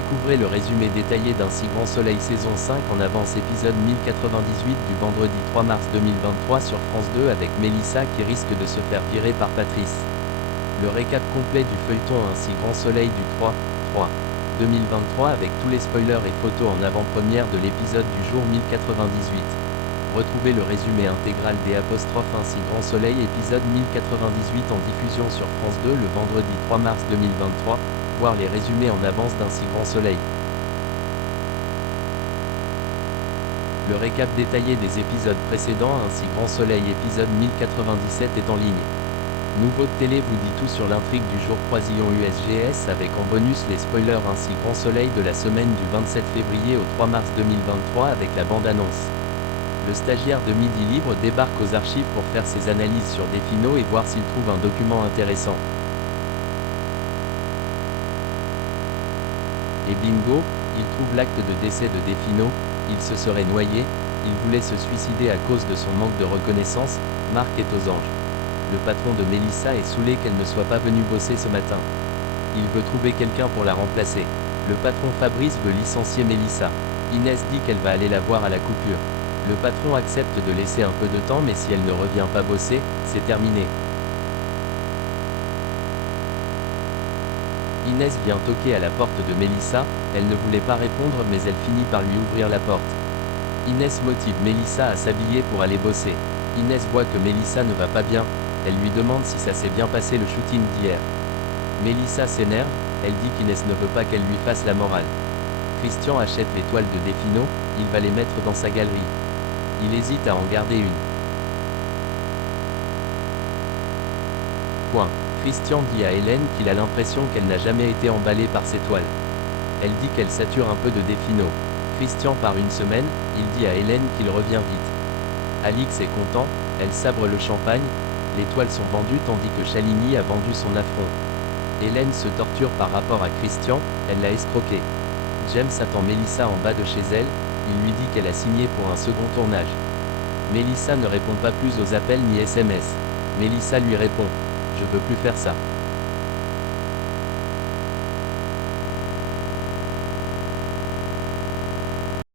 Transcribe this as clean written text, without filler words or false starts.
Découvrez le résumé détaillé d'Un si grand soleil saison 5 en avance épisode 1098 du vendredi 3 mars 2023 sur France 2 avec Mélissa qui risque de se faire virer par Patrice. Le récap complet du feuilleton Un si grand soleil du 3/3/2023 avec tous les spoilers et photos en avant-première de l'épisode du jour 1098. Retrouvez le résumé intégral des Un si grand soleil épisode 1098 en diffusion sur France 2 le vendredi 3 mars 2023. Voir les résumés en avance d'Un si grand soleil. Le récap détaillé des épisodes précédents Un si grand soleil épisode 1097 est en ligne. Nouveau de télé vous dit tout sur l'intrigue du jour Croisillon USGS avec en bonus les spoilers Un si grand soleil de la semaine du 27 février au 3 mars 2023 avec la bande-annonce. Le stagiaire de Midi Libre débarque aux archives pour faire ses analyses sur Defino et voir s'il trouve un document intéressant. Et bingo, il trouve l'acte de décès de Defino, il se serait noyé, il voulait se suicider à cause de son manque de reconnaissance. Marc est aux anges. Le patron de Mélissa est saoulé qu'elle ne soit pas venue bosser ce matin. Il veut trouver quelqu'un pour la remplacer. Le patron Fabrice veut licencier Mélissa. Inès dit qu'elle va aller la voir à la coupure. Le patron accepte de laisser un peu de temps mais si elle ne revient pas bosser, c'est terminé. Inès vient toquer à la porte de Mélissa, elle ne voulait pas répondre mais elle finit par lui ouvrir la porte. Inès motive Mélissa à s'habiller pour aller bosser. Inès voit que Mélissa ne va pas bien, elle lui demande si ça s'est bien passé le shooting d'hier. Mélissa s'énerve, elle dit qu'Inès ne veut pas qu'elle lui fasse la morale. Christian achète les toiles de Defino, il va les mettre dans sa galerie. Il hésite à en garder une. Christian dit à Hélène qu'il a l'impression qu'elle n'a jamais été emballée par ses toiles. Elle dit qu'elle sature un peu de Defino. Christian part une semaine, il dit à Hélène qu'il revient vite. Alix est content, elle sabre le champagne, les toiles sont vendues tandis que Chaligny a vendu son affront. Hélène se torture par rapport à Christian, elle l'a escroqué. James attend Mélissa en bas de chez elle, il lui dit qu'elle a signé pour un second tournage. Mélissa ne répond pas plus aux appels ni SMS. Mélissa lui répond: je veux plus faire ça.